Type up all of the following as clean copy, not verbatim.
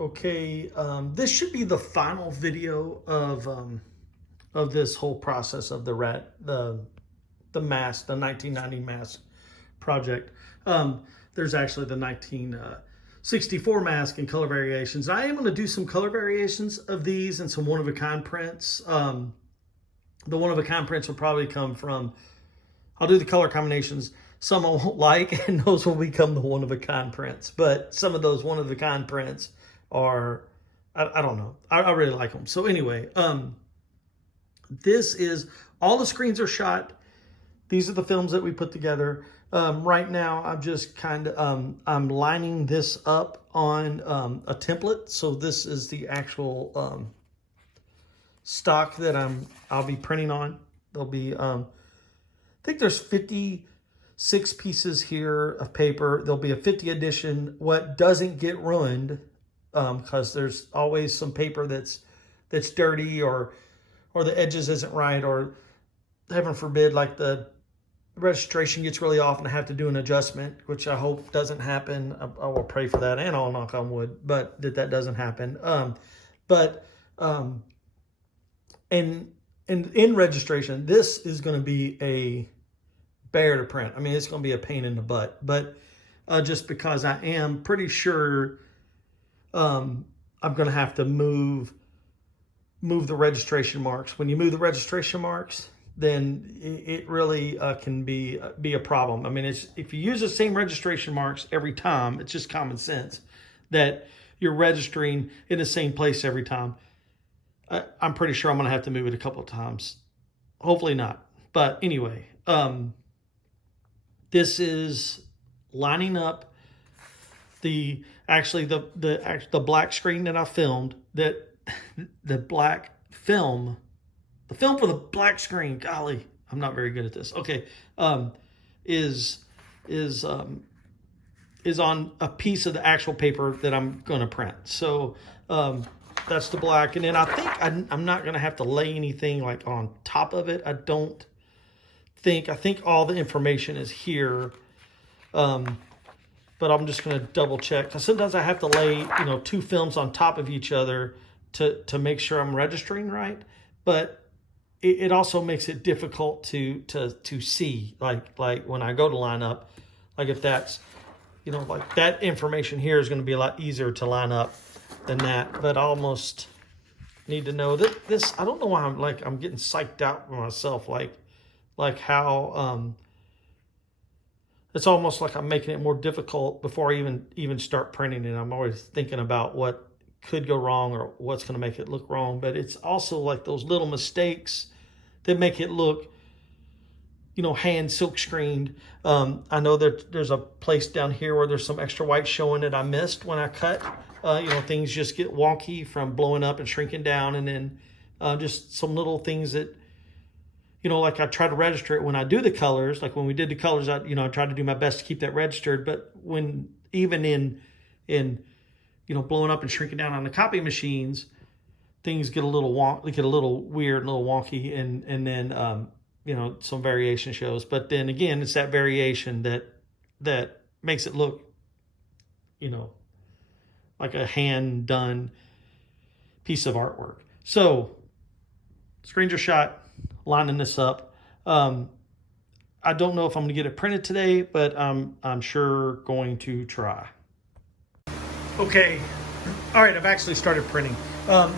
Okay, this should be the final video of this whole process of the mask, the 1990 mask project. There's actually the 1964 mask and color variations. I am going to do some color variations of these and some one-of-a-kind prints. The one-of-a-kind prints will probably come from, I'll do the color combinations. Some I won't like, and those will become the one-of-a-kind prints. But some of those one-of-a-kind prints are, I don't know. I really like them. So anyway, this is, all the screens are shot. These are the films that we put together. Right now, I'm just kind of, I'm lining this up on a template. So this is the actual stock that I'll be printing on. There'll be, I think there's 56 pieces here of paper. There'll be a 50 edition. What doesn't get ruined, because there's always some paper that's dirty or the edges isn't right, or heaven forbid, like the registration gets really off and I have to do an adjustment, which I hope doesn't happen. I will pray for that, and I'll knock on wood, but that doesn't happen. And in registration, this is going to be a bear to print. I mean, it's going to be a pain in the butt, but just because I am pretty sure I'm going to have to move the registration marks. When you move the registration marks, then it really can be a problem. I mean, if you use the same registration marks every time, it's just common sense that you're registering in the same place every time. I'm pretty sure I'm going to have to move it a couple of times. Hopefully not. But anyway, this is lining up the black screen that I filmed, the black film. The film for the black screen, golly, I'm not very good at this. Okay, is on a piece of the actual paper that I'm going to print. So that's the black, and then I think I'm not going to have to lay anything like on top of it. I think all the information is here, but I'm just going to double check, because sometimes I have to lay two films on top of each other to make sure I'm registering right, but it also makes it difficult to see, like when I go to line up, like if that's, like that information here is going to be a lot easier to line up than that. But I almost need to know that this, I don't know why I'm getting psyched out for myself, like how, it's almost like I'm making it more difficult before I even start printing it. I'm always thinking about what could go wrong or what's going to make it look wrong. But it's also like those little mistakes that make it look, hand silk screened. I know that there's a place down here where there's some extra white showing that I missed when I cut. Things just get wonky from blowing up and shrinking down. And then just some little things that, like I try to register it when I do the colors. Like when we did the colors, I tried to do my best to keep that registered. But when even in blowing up and shrinking down on the copy machines, things get a little weird, a little wonky, and then some variation shows. But then again, it's that variation that makes it look, like a hand done piece of artwork. So screens are shot, lining this up. I don't know if I'm going to get it printed today, but I'm sure going to try. Okay, all right, I've actually started printing.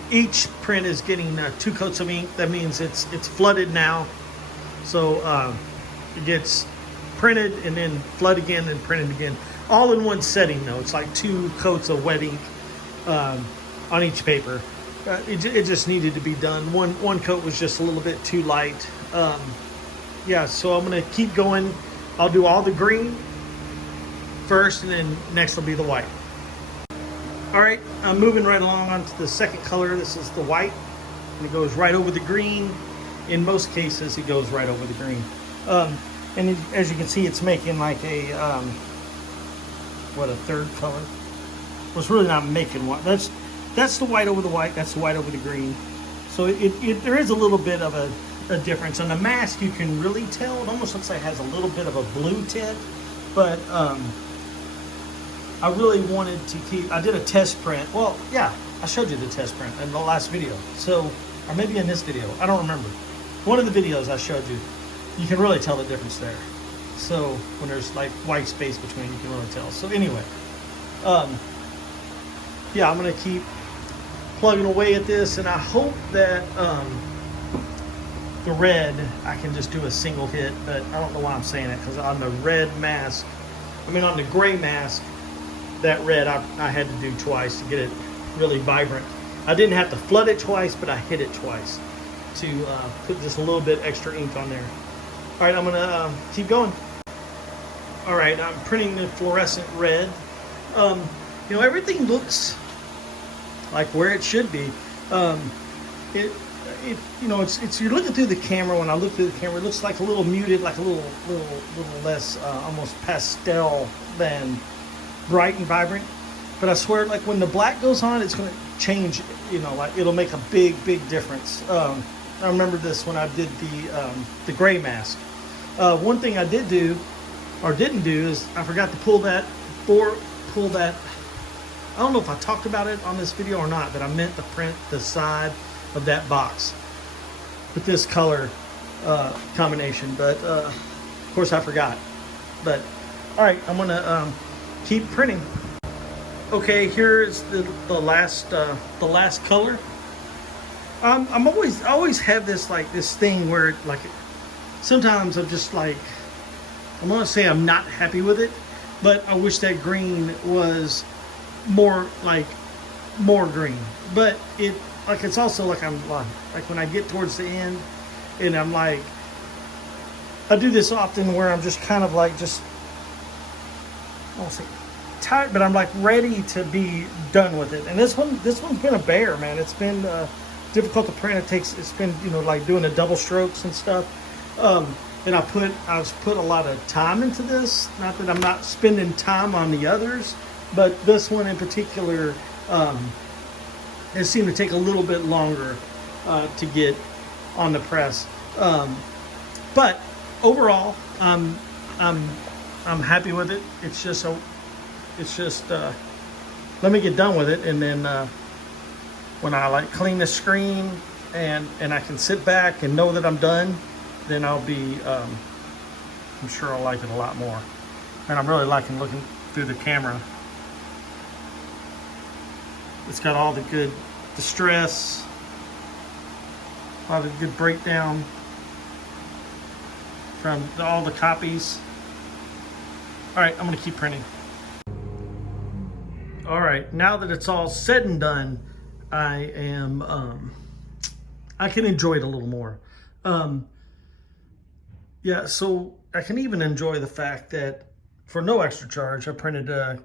Each print is getting 2 coats of ink. That means it's flooded now. So it gets printed and then flood again and printed again. All in one setting though. It's like 2 coats of wet ink on each paper. It just needed to be done. One coat was just a little bit too light. Yeah, so I'm gonna keep going. I'll do all the green first, and then next will be the white. All right, I'm moving right along onto the second color. This is the white, and it goes right over the green. In most cases, it goes right over the green. And as you can see, it's making like a, a third color? Well, it's really not making one. That's the white over the white, that's the white over the green. So there is a little bit of a difference. On the mask, you can really tell. It almost looks like it has a little bit of a blue tint, but I really wanted to keep, I did a test print. Well, yeah, I showed you the test print in the last video. So, or maybe in this video, I don't remember. One of the videos I showed you, you can really tell the difference there. So when there's like white space between, you can really tell. So anyway, yeah, I'm gonna keep plugging away at this, and I hope that the red, I can just do a single hit, but I don't know why I'm saying it, because on the red mask, on the gray mask, that red I had to do twice to get it really vibrant. I didn't have to flood it twice, but I hit it twice to put just a little bit extra ink on there. All right, I'm gonna keep going. All right, I'm printing the fluorescent red. You know, everything looks like where it should be. You know, it's you're looking through the camera. When I look through the camera, it looks like a little muted, like a little less almost pastel than bright and vibrant. But I swear, like when the black goes on, it's going to change. You know, like it'll make a big difference. I remember this when I did the gray mask. One thing I did do or didn't do is I forgot to pull that. I don't know if I talked about it on this video or not, but I meant to print the side of that box with this color combination, but of course I forgot. But all right, I'm gonna keep printing. Okay, here's the last color. I always have this thing where like sometimes I'm just like, I'm gonna say I'm not happy with it, but I wish that green was more green. But it's also like I'm like when I get towards the end, and I'm like, I do this often where I'm just kind of like I won't say tired, but I'm like ready to be done with it. And this one's been a bear, man. It's been difficult to print. It's been, you know, like doing the double strokes and stuff. And I've put a lot of time into this. Not that I'm not spending time on the others, but this one in particular, it seemed to take a little bit longer to get on the press. But overall, I'm happy with it. It's just let me get done with it, and then when I like clean the screen and I can sit back and know that I'm done, then I'll be I'm sure I'll like it a lot more. And I'm really liking looking through the camera. It's got all the good distress, all the good breakdown from all the copies. All right, I'm gonna keep printing. All right, now that it's all said and done, I can enjoy it a little more. Yeah, so I can even enjoy the fact that for no extra charge, I printed a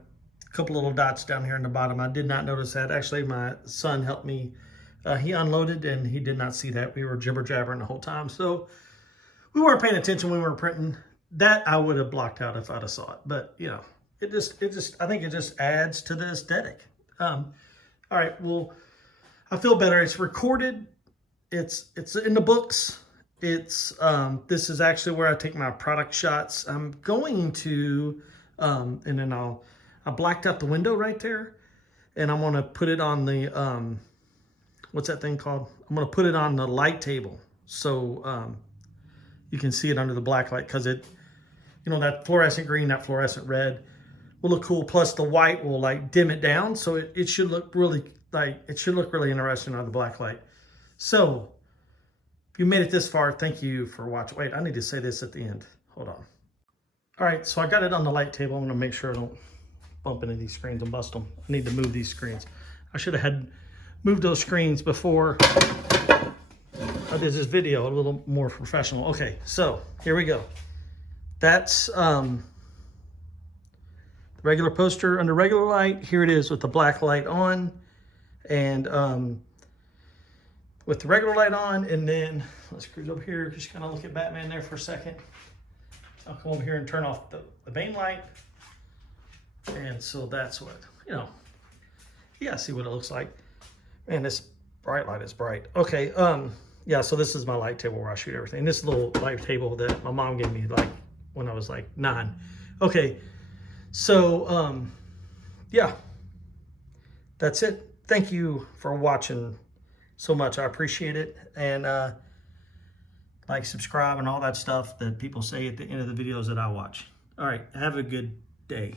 couple little dots down here in the bottom. I did not notice that. Actually, my son helped me. He unloaded and he did not see that. We were jibber jabbering the whole time. So we weren't paying attention when we were printing. That I would have blocked out if I'd have saw it. But, you know, it just I think it just adds to the aesthetic. All right, well, I feel better. It's recorded. It's in the books. It's this is actually where I take my product shots. I'm going to and then I blacked out the window right there, and I'm gonna put it on the what's that thing called? I'm gonna put it on the light table so you can see it under the black light, because it, you know, that fluorescent green, that fluorescent red will look cool. Plus the white will like dim it down, so it should look really really interesting under the black light. So if you made it this far, thank you for watching. Wait, I need to say this at the end. Hold on. All right, so I got it on the light table. I'm gonna make sure I don't bump into these screens and bust them. I need to move these screens. I should have had moved those screens before I did this video a little more professional. Okay, so here we go. That's the regular poster under regular light. Here it is with the black light on, and with the regular light on, and then let's cruise over here, just kind of look at Batman there for a second. I'll come over here and turn off the main light. And so that's what, you know, yeah, see what it looks like. Man, this bright light is bright. Okay, yeah, so this is my light table where I shoot everything. This little light table that my mom gave me like when I was like 9. Okay, so yeah, that's it. Thank you for watching so much. I appreciate it. And like, subscribe, and all that stuff that people say at the end of the videos that I watch. All right, have a good day.